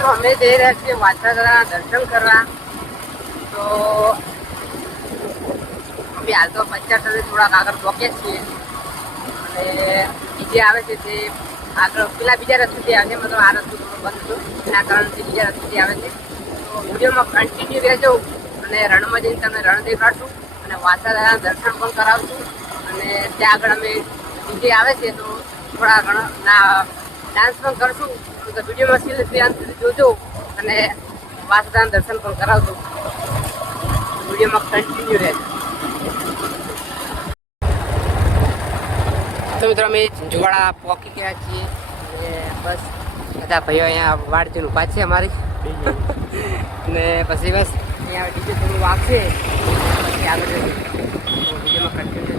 મિત્રો અમે જઈ રહ્યા છીએ વાછરાના દર્શન કરવા. તો અમે હાલ તો 50 થોડાક આગળ પહોંચ્યા છીએ અને બીજે આવે છે તે આગળ પેલા બીજા રસ્તેથી આવે છે, મતલબ આ રસ્તો થોડો બંધ હતો એના કારણથી બીજા રસ્તેથી આવે છે. તો વિડીયોમાં કન્ટિન્યુ રહેજો અને રણમાં જઈને તમને રણ દેખાડશું અને વાછરાના દર્શન પણ કરાવશું. અને ત્યાં આગળ અમે બીજે આવે છે તો થોડા ઘણા ડાન્સ પણ કરશું. તો વિડીયોમાં છેલ્લે અંત સુધી જોજો અને વાછરાના દર્શન પણ કરાવજો. વિડીયોમાં કન્ટિન્યુ રહેજો. તો મિત્રો અમે ઝીંઝુવાડા પહોંચી ગયા છીએ અને બસ બધા ભાઈઓ અહીંયા વાડજીનું ઊભા છે અમારી ને પછી બસ અહીંયા ડીજે થોડું વાગશે પછી આગળ જઈએ. તો વિડીયોમાં કન્ટિન્યુ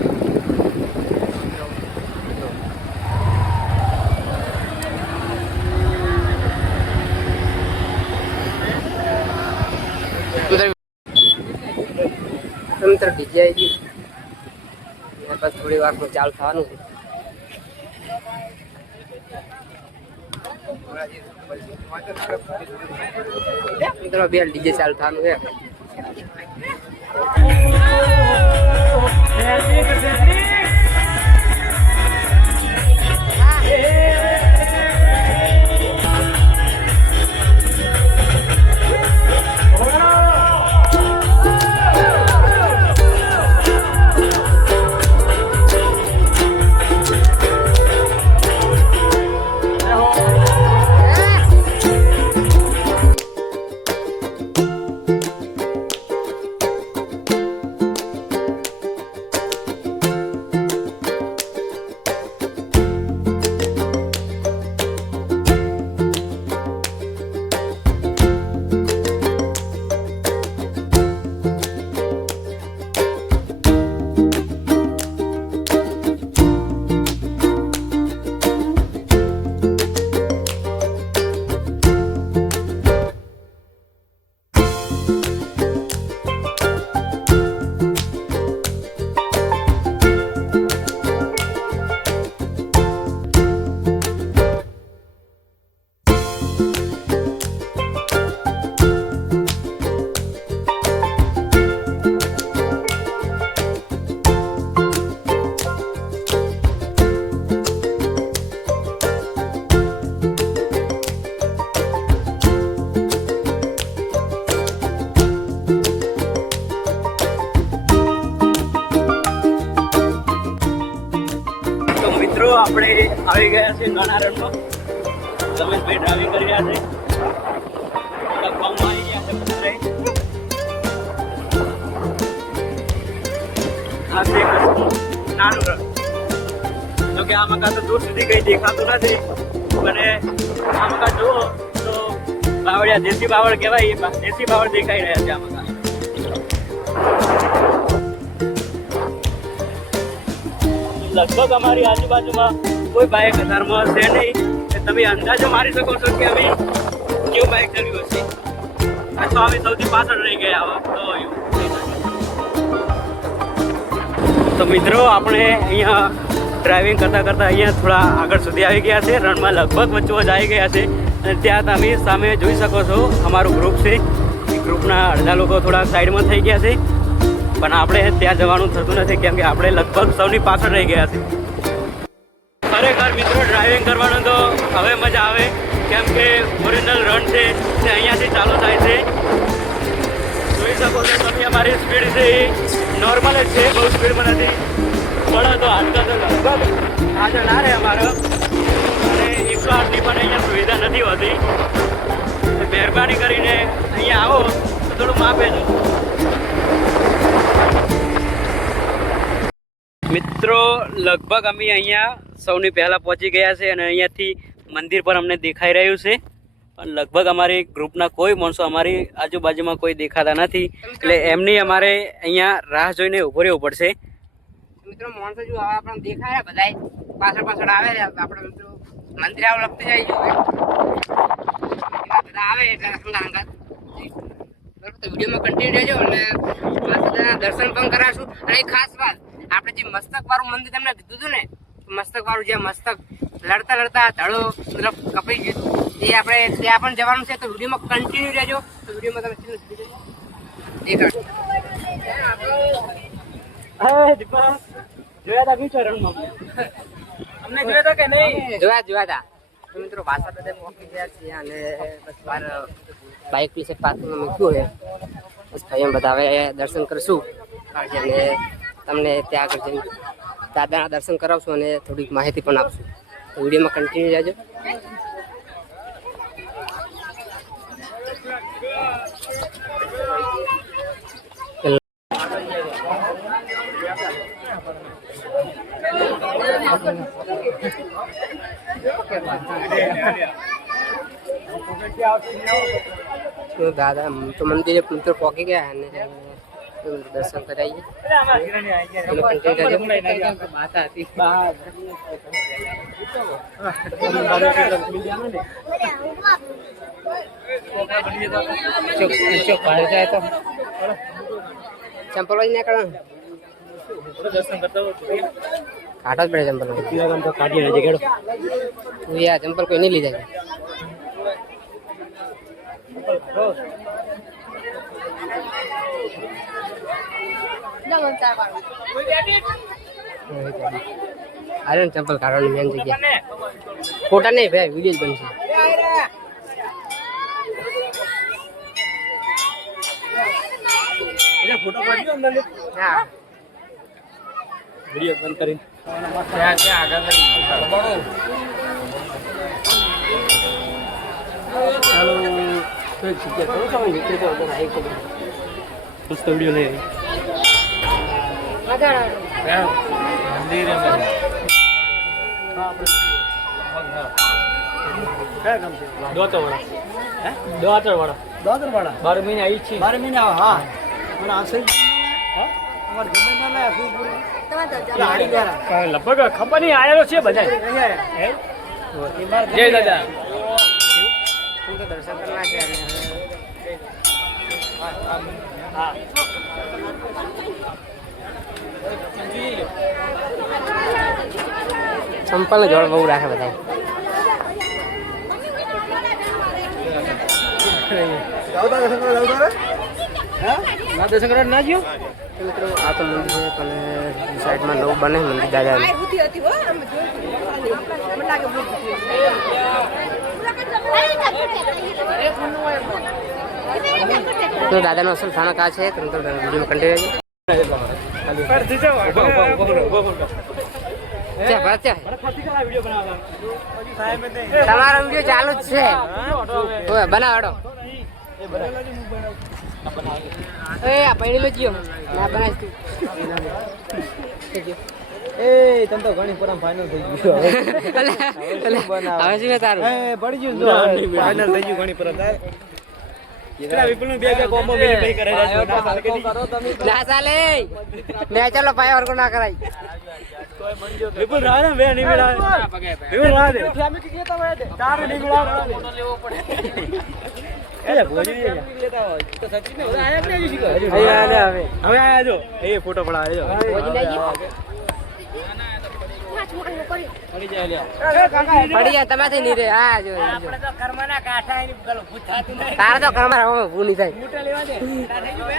મિત્ર ડીજે આવી ગયું બસ થોડી વારમાં ચાલુ થવાનું છે. મિત્રો બે ડીજે ચાલુ થવાનું છે. આપણે આવી ગયા છે નાના રણમાં. રમેશભાઈ ડ્રાઇવિંગ કરી રહ્યા છે. ગામમાં આવી ગયા છે બધા. આ છે નાનું રણ. તો કે આ મકાન તો દૂર સુધી કઈ દેખાતું નથી અને આ મકાન જુઓ તો બાવળિયા દેશી બાવળ કહેવાય. દેશી બાવળ દેખાઈ રહ્યા છે આ મકાન. લગભગ અમારી આજુબાજુમાં કોઈ બાઇક હજારમાં છે નહીં. તમે અંદાજો મારી શકો છો કે અમે કેવું બાઇક ચલાવ્યું હશે. અથવા અમે સૌથી પાછળ રહી ગયા તો મિત્રો આપણે અહીંયા ડ્રાઇવિંગ કરતાં કરતાં અહીંયા થોડા આગળ સુધી આવી ગયા છે. રણમાં લગભગ વચ્ચોવચ આવી ગયા છે અને ત્યાં તમે સામે જોઈ શકો છો અમારું ગ્રુપ છે. એ ગ્રુપના અડધા લોકો થોડા સાઈડમાં થઈ ગયા છે પણ આપણે ત્યાં જવાનું થતું નથી કેમ કે આપણે લગભગ સૌની પાછળ રહી ગયા છે. ખરેખર મિત્રો ડ્રાઇવિંગ કરવાનું તો હવે મજા આવે કેમ કે ઓરિજિનલ રન છે તે અહીંયાથી ચાલુ થાય છે. જોઈ શકો છો તમે અમારી સ્પીડ છે એ નોર્મલ જ છે, બહુ સ્પીડમાં નથી. પડે તો આજકાલ તો લગભગ આગળ ના રહે અમારો અને 108ની પણ અહીંયા સુવિધા નથી હોતી. મહેરબાની કરીને અહીંયા આવો તો થોડું માપે છે. મિત્રો લગભગ અમે અહીંયા સૌની પહેલાં પહોંચી ગયા છે અને અહીંયાથી મંદિર પર અમને દેખાઈ રહ્યું છે પણ લગભગ અમારી ગ્રુપના કોઈ માણસો અમારી આજુબાજુમાં કોઈ દેખાતા નથી એટલે એમની અમારે અહીંયા રાહ જોઈને ઊભો રહેવું પડશે. મિત્રો માણસો જો હવે આપણને દેખાય બધાય પાછળ પાછળ આવે આપણે મિત્રો મંદિર આવું લગતું જાય બધા આવે એટલે હંગાત બરોબર. તો વિડીયોમાં કન્ટિન્યુ રહેજો અને માતાજીના દર્શન પણ કરાવશું. અને ખાસ વાત આપણે જે મસ્તક વાળું મંદિર તમને કીધું હતું ને મસ્તક વાળું જે મસ્તક લડતા લડતા ધડો મતલબ કપાઈ ગયું એ આપણે ત્યાં પણ જવાનું છે. તો વિડીયોમાં કન્ટિન્યુ રહેજો. તો વિડીયોમાં તમે દેખાડો. જોયા હતા કઈ રણમાં અમને જોયા હતા કે નહીં? જોયા હતા. તો મિત્રો પાછા બધા પહોંચી ગયા છીએ અને બસ બાર બાઇક પીછે પાછું મૂક્યું છે. બસ ભાઈ બધા હવે દર્શન કરશું અને તમને ત્યાં આગળ જઈને દાદાના દર્શન કરાવશું અને થોડીક માહિતી પણ આપશું. તો વિડીયોમાં કન્ટિન્યુ રહેજો. તો દાદા તો મંદિરે મિત્રો પહોંચી ગયા અને દર્શન કરાવીએ. ચંપલ જ ના કાઢો કાઢો જ પડે ચંપલ તો કાઢી લેજે. તું યાર ચંપલ કોઈ નહીં લીધા અરે ચંપલ કાઢવાની મેન જગ્યા ફોટા નહીં ભાઈ વિડીયો જ બનશે. ફોટો પાડજો અંદર હા વિડીયો બંધ કરીને ચાલો મસ્ત વિડીયો લઈ દોતરવાળા 12 મહિને આવી છે. 12 મહિને હા મને આ સહી અમારે ગમે ના લાયા લગભગ ખબર નહીં આયેલો છે બધા. જય દાદા દર્શન કરવા છે. હા ચંપલ જોડ બહુ રાખે બધા. દર્શન કરવા ના જ્યો મિત્રો આ તો મંદિર છે પણ સાઈડમાં નવું બને મંદિર દાદા. તો દાદાનો અસલ સ્થાનક આ છે. તમે તો વિડીયો કન્ટિન્યુ તમારો વિડીયો ચાલુ જ છે. બનાવડો આ પૈણી માં જીઓ ના બનાવીશ તું. એ તમ તો ઘણી પરમ ફાઇનલ થઈ ગયું હવે શું તારું પડી ગયું ફાઇનલ થઈ ગયું ઘણી પરમ તાર વિપુલ નું બે કોમ્બો મિલી પે કરે ના ચાલે મેં ચાલો ભાઈ વર્ગો ના કરાય વિપુલ રાહ ને બે નહીં મેળા વિપુલ રાહ દે ફેમિલી કે કેતા હોય ચાર નહીં મેળા ફોટો લેવો પડે એ ભોજી લેતા હોય તો સચિન ને બધા આયા કે નહીં શીખો હવે આયા જો એ ફોટો પડાવે જો ભોજી નહીં પડી જાય તમે નહીં રે. હા જો આપણે તો કર્મના કાંઠા એની ગલો ભૂત થાતું નહીં. તારે તો કર્મના હવે ભૂલી જાય. મોટા લેવા દે થઈ જુ બે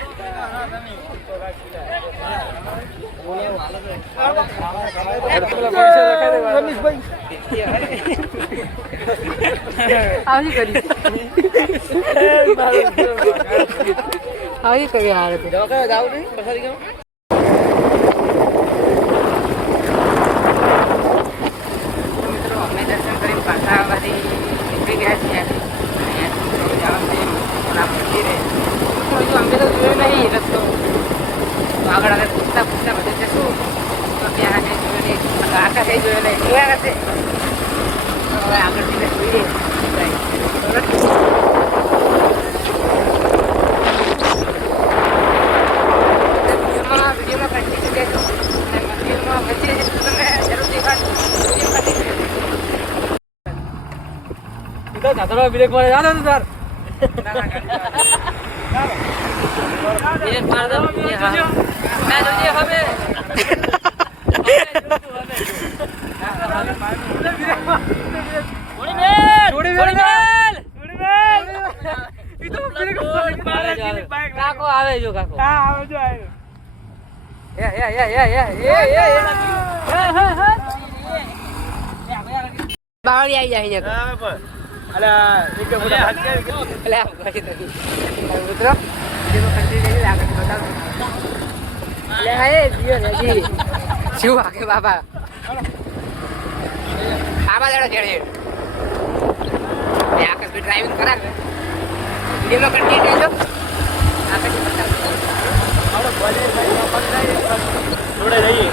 આવી કરી આવી કરી હારે તો જાવ નહીં પસારી ગયો. અમે તો જોયું નહીં રસ્તો. આગળ આગળ પૂછતા પૂછતા બધું જશું તો ત્યાં જોયું નહીં આખા થઈ જોયું નહીં જોયા કરશે. હવે આગળથી જોઈએ વિડીયોમાં કન્ટિન્યુ દેજો અને મંદિરમાં વચ્ચે તમને જરૂર દેખાડશું. બ્રેક મારે યાદ હતું તાર કાકો આવે જો કાકો બાવળી આવી જાય શું વાગે બાબા આબા લડો ચડે આકાશ ડ્રાઇવિંગ કરાવે વિડીયોમાં કન્ટિન્યુ રહેજો આકાશ જોડે રહીએ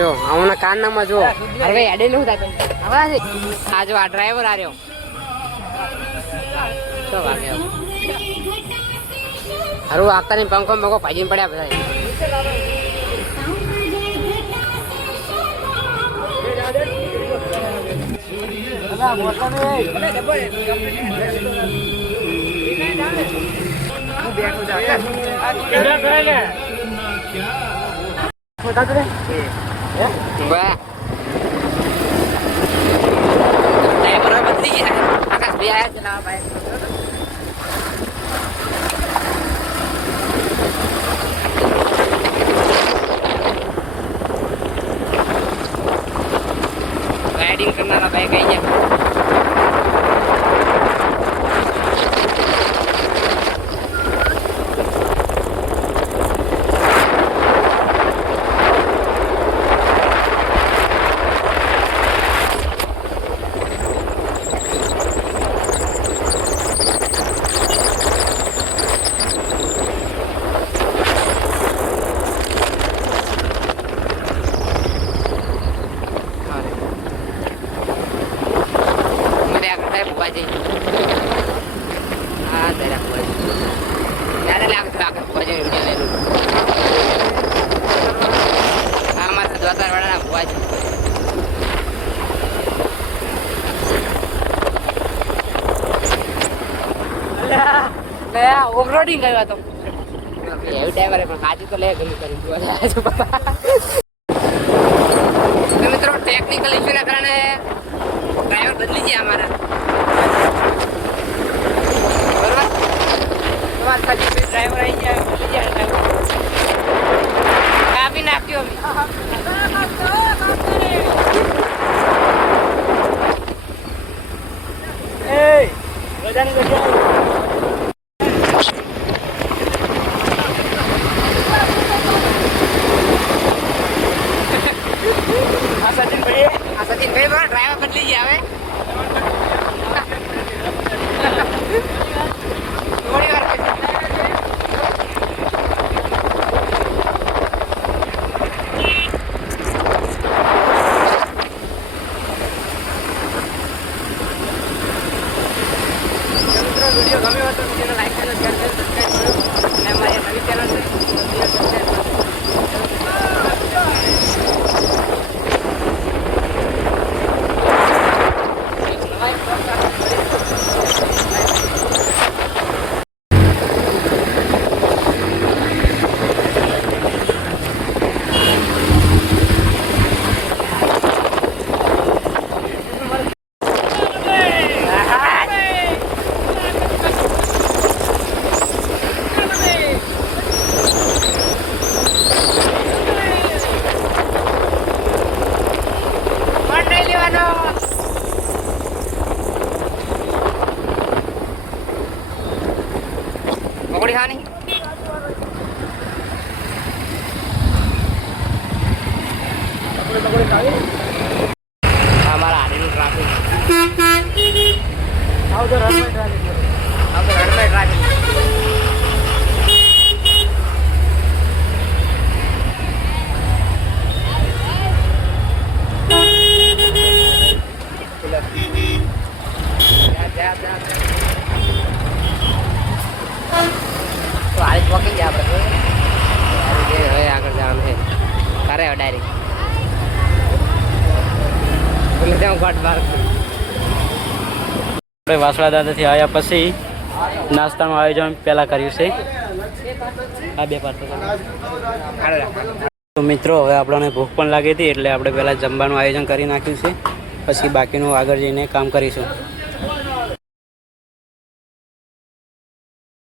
જો હમણાં કાનનામાં જો અરે એડે નું થાય હવે આ જો આ ડ્રાઈવર આ રહ્યો શું વાગે હરું આખતાની પંખો મગો ભાજીને પડ્યા બધા બદલી ગયા આકાશ ભાઈ આયા ચલાવવા ભાઈ રાઇડિંગ કરનારા ભાઈ કઈ ગયા ઓફરોડિંગ કર્યો હતો એવી ટાઈમ પણ આજે તો લે ગયું કરી મિત્રો ટેકનિકલ ઇશ્યુના કારણે ડ્રાઈવર બદલી ગયા અમારા બરોબર તમારા ખાલી ડ્રાઈવર આવી ગયા બદલી ગયા કાપી નાખ્યો બધાની જગ્યાએ સચિન ભાઈ ડ્રાઈવર બદલી ગયા હવે થોડી વાર વિડીયો ગમ્યો હતો વિડીયોને લાઈક કરો શેર કરો સબસ્ક્રાઈબ કરો અને અમારી નવી ચેનલ છે અમારા હારીનું ટ્રાફિક આવ તો રણમાં ટ્રાફિક તો હારી પહોંચી ગયા આપણે હવે આગળ જવાનું છે કરે ડાયરેક્ટ બોલે ત્યાં ઘાટ બાર આપણે વાસણા દાદાથી આવ્યા પછી નાસ્તાનું આયોજન પહેલાં કર્યું છે આ બે પાત્ર તો મિત્રો હવે આપણને ભૂખ પણ લાગી હતી એટલે આપણે પહેલાં જમવાનું આયોજન કરી નાખ્યું છે પછી બાકીનું આગળ જઈને કામ કરીશું.